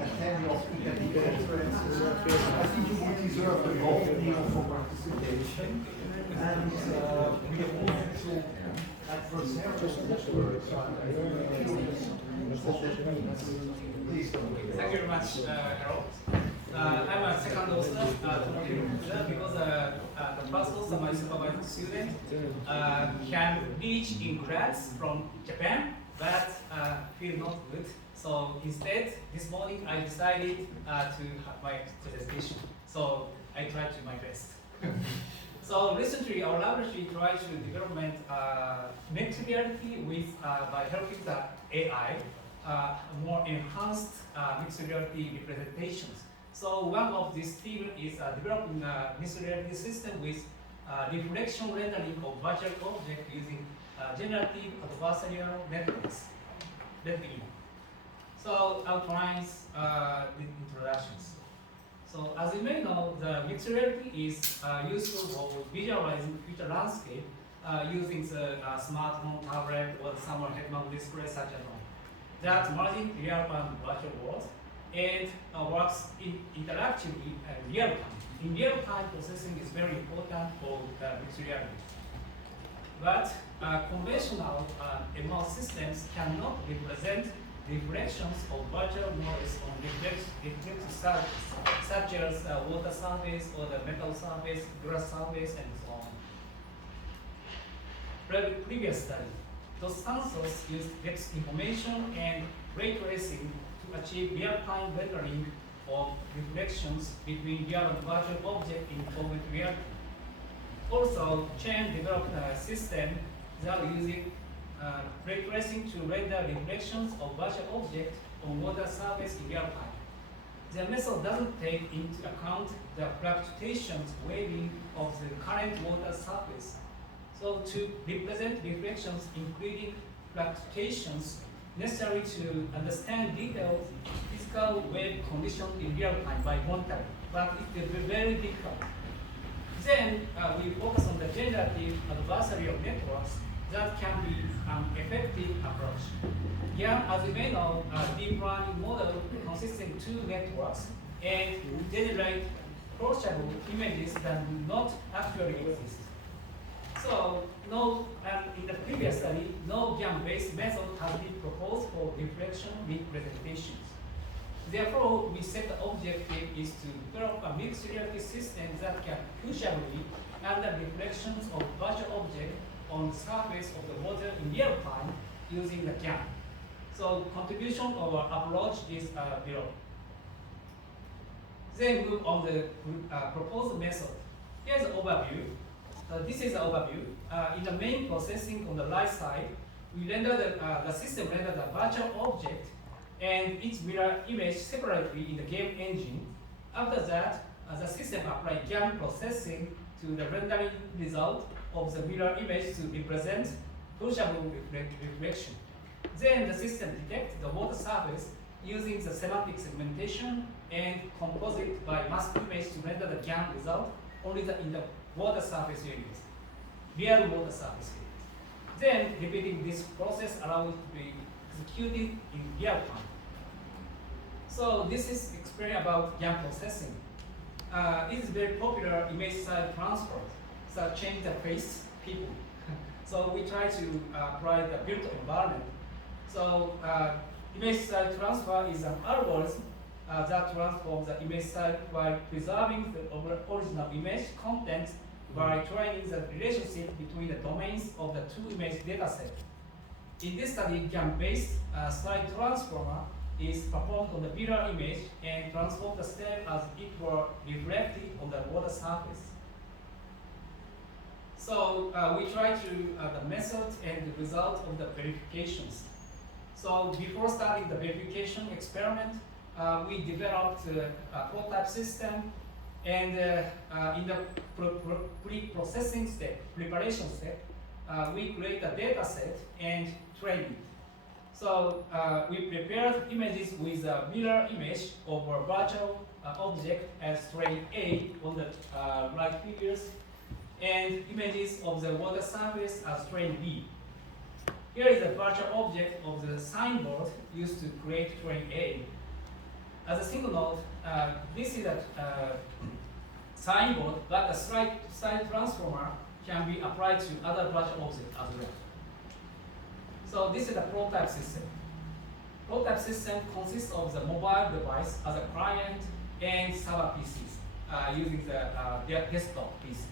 attend your eCAADe conferences. I think you will deserve a gold medal for participation. And we have also adversarial. Please go ahead. Thank you very much, Harold. I'm a second author, Tomohiro, because the first author, my supervising student, can reach in Graz from Japan, but feel not good. So instead, this morning I decided to have my presentation. So I tried to my best. So recently, our laboratory tried to develop mixed reality with by helping the AI, more enhanced mixed reality representations. So one of this team is developing a mixed reality system with reflection rendering of virtual object using generative adversarial networks. Let's begin. So outlines the introductions. So as you may know, the mixed reality is useful for visualizing future landscape using the smartphone, tablet, or some head-mounted display such as one. That merging real and virtual worlds and works interactively and real time. In real time, processing is very important for the mixed reality. But conventional ML systems cannot represent reflections of virtual noise on reflective surface, such as water surface or the metal surface, glass surface, and so on. Previous study, those sensors used text information and ray tracing to achieve real-time rendering of reflections between real and virtual objects in augmented reality. Also, Chen developed a system that uses ray tracing to render reflections of virtual objects on water surface in real time. The method doesn't take into account the fluctuations waving of the current water surface. So to represent reflections, including fluctuations necessary to understand detailed physical wave conditions in real time by monitoring, but it is very difficult. Then we focus on the generative adversarial networks that can be an effective approach. Yeah, as you may know, a deep learning model consisting of two networks and generate approachable images that do not actually exist. So, in the previous study, no GAN-based method has been proposed for reflection representations. Therefore, we set the objective is to develop a mixed reality system that can appreciably render reflections of virtual objects on the surface of the water in real time using the GAN. So contribution of our approach is below. Then move on the proposed method. Here's the overview. This is the overview. In the main processing on the right side, we render the system render the virtual object and its mirror image separately in the game engine. After that, the system applies GAN processing to the rendering result of the mirror image to represent pushable reflection. Then the system detects the water surface using the semantic segmentation and composite by mask image to render the GAN result only in the water surface areas, real water surface areas. Then repeating this process allows it to be executed in real time. So this is explain about GAN processing. It is very popular image style transfer. So change the face people. So we try to apply the built environment. So image style transfer is an algorithm that transforms the image style while preserving the original image content by training the relationship between the domains of the two image datasets. In this study, GAN-based style transformer is performed on the mirror image and transforms the step as it were reflected on the water surface. So we try to the method and the result of the verifications. So before starting the verification experiment, we developed a prototype system, and in the pre-processing step, preparation step, we create a data set and train it. So we prepared images with a mirror image of a virtual object as strain A on the right figures, and images of the water surface as strain B. Here is a virtual object of the signboard used to create strain A. as a single node, this is a signboard, but a slide transformer can be applied to other virtual objects as well. So this is a prototype system. Prototype system consists of the mobile device as a client and server PCs using their desktop PC.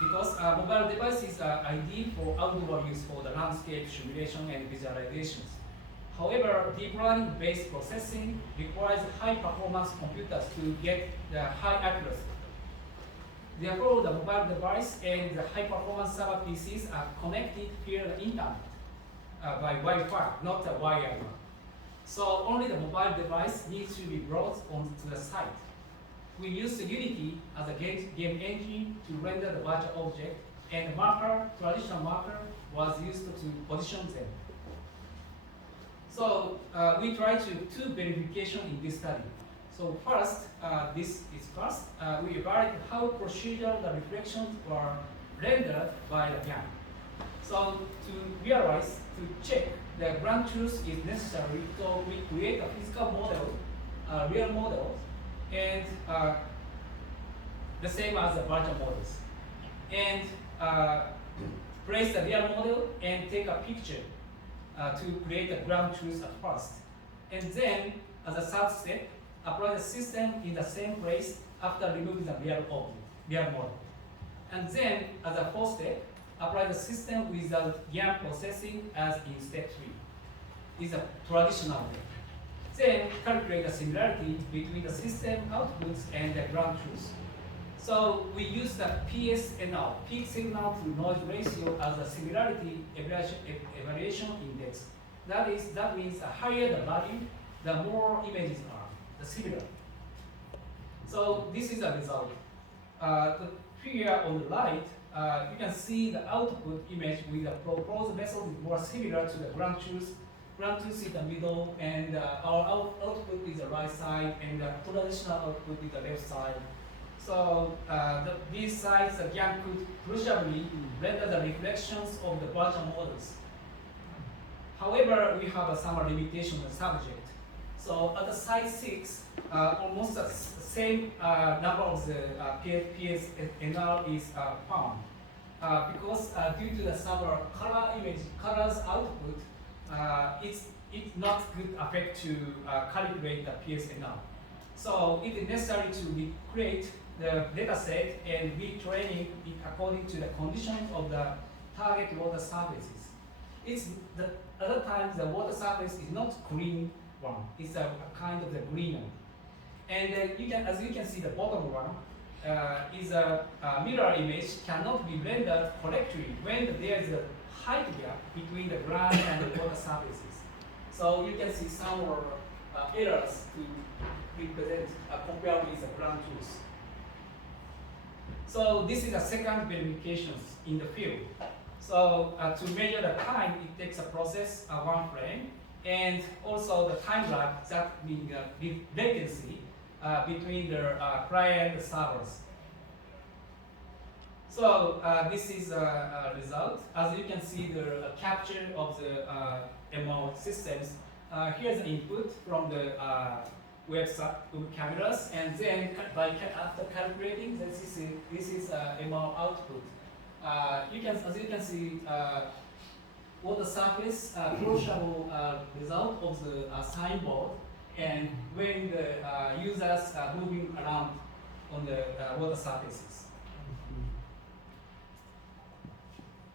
Because mobile devices are ideal for outdoor use for the landscape simulation and visualizations. However, deep learning-based processing requires high-performance computers to get the high accuracy. Therefore, the mobile device and the high-performance server PCs are connected via the internet by Wi-Fi, not the wired one. So only the mobile device needs to be brought onto the site. We use Unity as a game engine to render the virtual object, and marker, traditional marker, was used to position them. So we try to two verification in this study. So first, we evaluate how procedural the reflections were rendered by the GAN. So to realize, to check the ground truth is necessary, so we create a physical model, real model, and the same as the virtual models. And place the real model and take a picture to create a ground truth at first. And then, as a third step, apply the system in the same place after removing the real model. And then, as a fourth step, apply the system without GAN processing as in step 3. Is a traditional way. Then calculate the similarity between the system outputs and the ground truth. So we use the PSNR, peak signal to noise ratio, as a similarity evaluation index. That means the higher the value, the more images are the similar. So this is the result. The figure on the right, you can see the output image with the proposed method is more similar to the ground truth. Ground truth is the middle, and our output is the right side, and the traditional output is the left side. So these sides again could crucially render the reflections of the virtual models. However, we have some limitation on the subject. So at the side 6, almost the same number of the PSNR is found. Because due to the some colors output, it's not good effect to calibrate the PSNR. So it is necessary to recreate the data set and retraining it according to the conditions of the target water surfaces. It's the other times the water surface is not green one; it's a kind of the green one. And as you can see, the bottom one is a mirror image cannot be rendered correctly when there is a height gap between the ground and the water surfaces. So you can see some errors to represent compared with the ground truth. So this is the second verification in the field. So to measure the time, it takes a process, one frame, and also the time lag, that means latency between the client and the servers. So this is a result. As you can see, the capture of the MO systems. Here's the input from the website cameras, and then after calculating, this is MO output. As you can see, water surface crucial result of the signboard, and when the users are moving around on the water surfaces.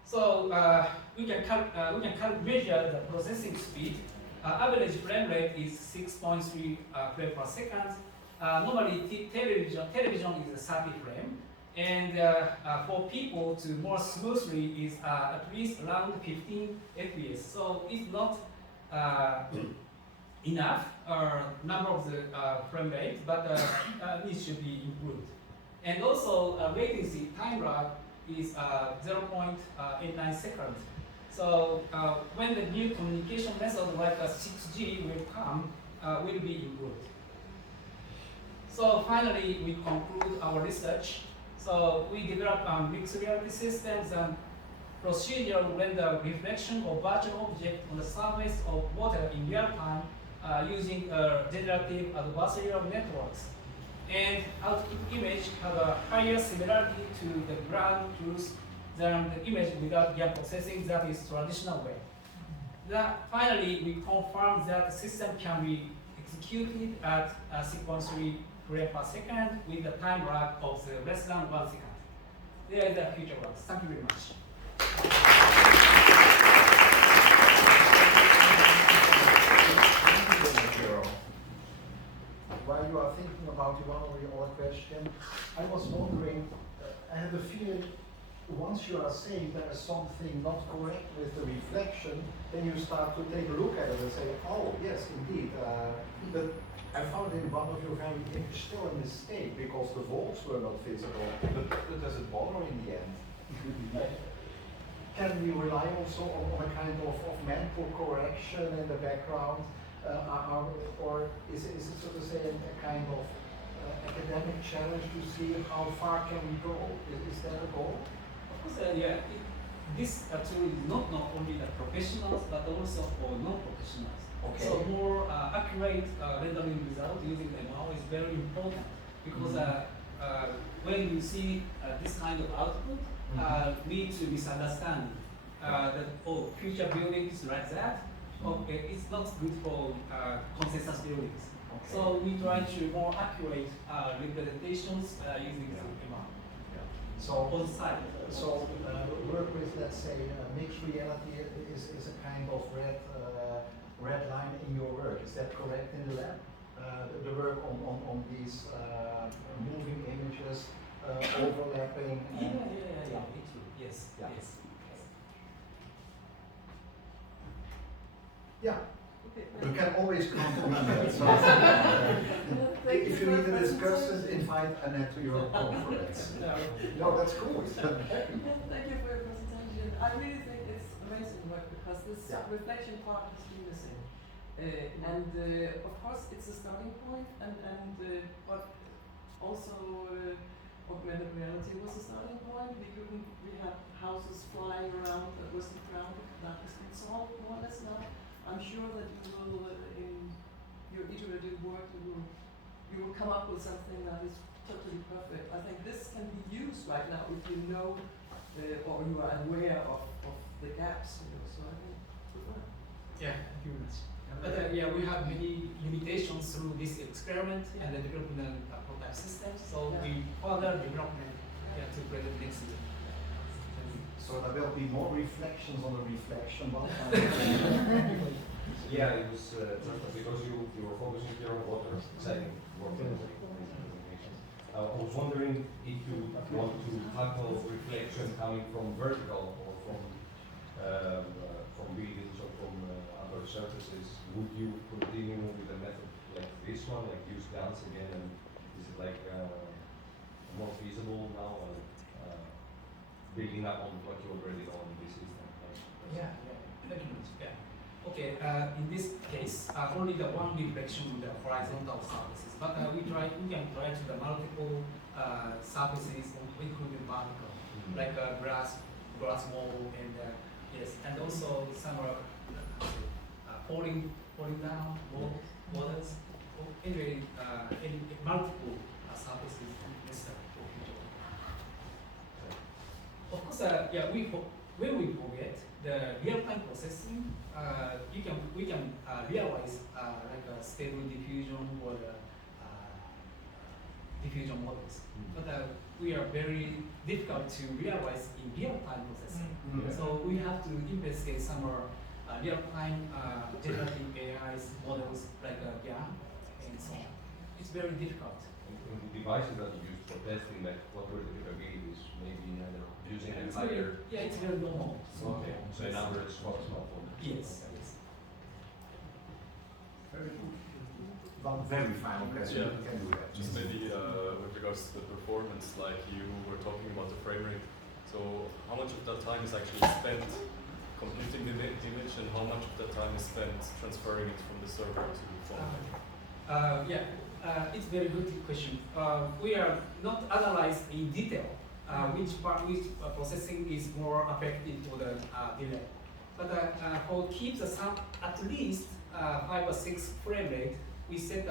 So we can measure the processing speed. Average frame rate is 6.3 frames per second. Normally, television is 30 frames, and for people to more smoothly is at least around 15 FPS. So it's not enough number of the frame rate, but it should be improved. And also latency time lag is 0.89 seconds. So when the new communication method like 6G will come, will be improved. So finally, we conclude our research. So we develop mixed reality systems and procedure when the reflection of virtual object on the surface of water in real time using generative adversarial networks. And output image have a higher similarity to the ground truth than the image without gap processing that is traditional way. Finally, we confirm that the system can be executed at sequentially frame per second with a time lag of less than 1 second. There is the future works. Thank you very much. While you are thinking about one or the other question, I was wondering, I have a feeling once you are saying there is something not correct with the reflection, then you start to take a look at it and say, oh yes, indeed. But I found in one of your very images still a mistake because the volts were not visible. But does it bother in the end? Can we rely also on a kind of mental correction in the background? Or is it so to say a kind of academic challenge to see how far can we go? Is that a goal? Of course, this tool is not only the professionals but also for non-professionals. Okay. So more accurate rendering result using ML is very important because when you see this kind of output, lead to misunderstanding that future buildings like that. Okay, it's not good for consensus buildings. Okay. So we try to more accurate representations using ML. So both sides. So work with, let's say, mixed reality is a kind of red line in your work. Is that correct in the lab? The work on these moving images, overlapping. Yes. Yeah. Okay. You can always count on me. So, if you need to discuss it, invite Annette to your conference. No, that's cool. Thank you for your presentation. I really think it's amazing work because this reflection part has been missing. Of course, it's a starting point, but also augmented reality was a starting point. We have houses flying around that wasn't grounded. That has been solved more or less now. I'm sure that you will, in your iterative work, you will come up with something that is totally perfect. I think this can be used right now if you know or you are aware of the gaps. So I think good work. Yeah, thank you very much. But we have many limitations through this experiment and the development of prototype systems. So we further development to present next year. So there will be more reflections on the reflection. Yeah, it was just because you were focusing here on water, exciting water. I was wondering if you want to tackle reflection coming from vertical or from buildings or from other surfaces. Would you continue with a method like this one, like use guns again, and is it like more feasible now? Building up on what you already know in this system. Thank you. Okay, in this case, only the one reflection in the horizontal surfaces, but we can try to the multiple surfaces, including vertical, like glass wall, and and also some falling down walls, anyway, in multiple surfaces necessary for future. Of course, when we forget the real-time processing, we can realize like a stable diffusion or diffusion models. But we are very difficult to realize in real-time processing. So we have to investigate some real-time generative AI's models like GAN and so on. It's very difficult. And the devices that you use for testing, like what were the capabilities? Maybe using a higher. It's very normal. Okay. So an average Scottish smartphone. Yes. Very good. One very final question. You can do that. Just maybe with regards to the performance, like you were talking about the frame rate. So how much of that time is actually spent computing the image, and how much of that time is spent transferring it from the server to the phone? It's a very good question. We are not analyzed in detail which processing is more effective for the delay. But for keep the sound, at least 5 or 6 frame rate, we set,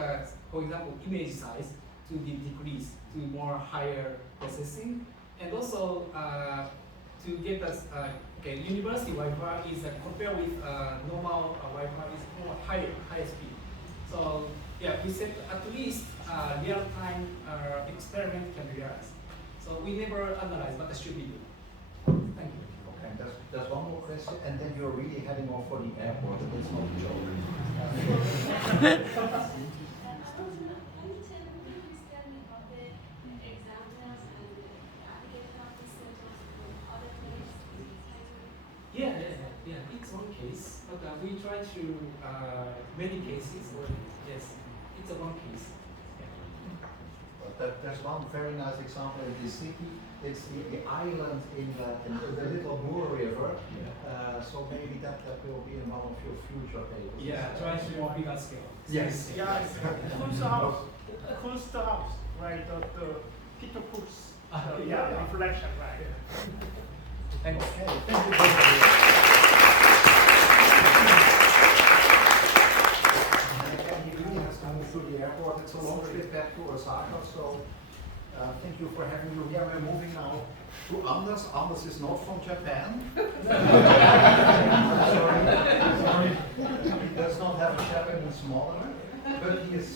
for example, image size to be decreased to more higher processing, and also to get us university Wi-Fi is compared with normal Wi-Fi is more higher speed. So yeah, we set at least real-time experiment can be realized. So we never analyze, but that should be good. Thank you. Okay, there's one more question, and then you're really heading off for the airport. It's not a joke. Yeah, it's one case, but we try to many cases. Or yes, it's a one case. But there's one very nice example in this city. It's the island in the little Moor River. So maybe that will be in one of your future papers. Yeah, try to bigger scale. Yes. Yeah, Kunsthaus, right? The Peter Cook's, reflection, right? Thanks. Okay, thank you very much. And he really has to move to the airport. It's a long trip back to Osaka, so thank you for having you here. We're moving now to Anders. Anders is not from Japan. Sorry. He does not have a Japanese mother, but he is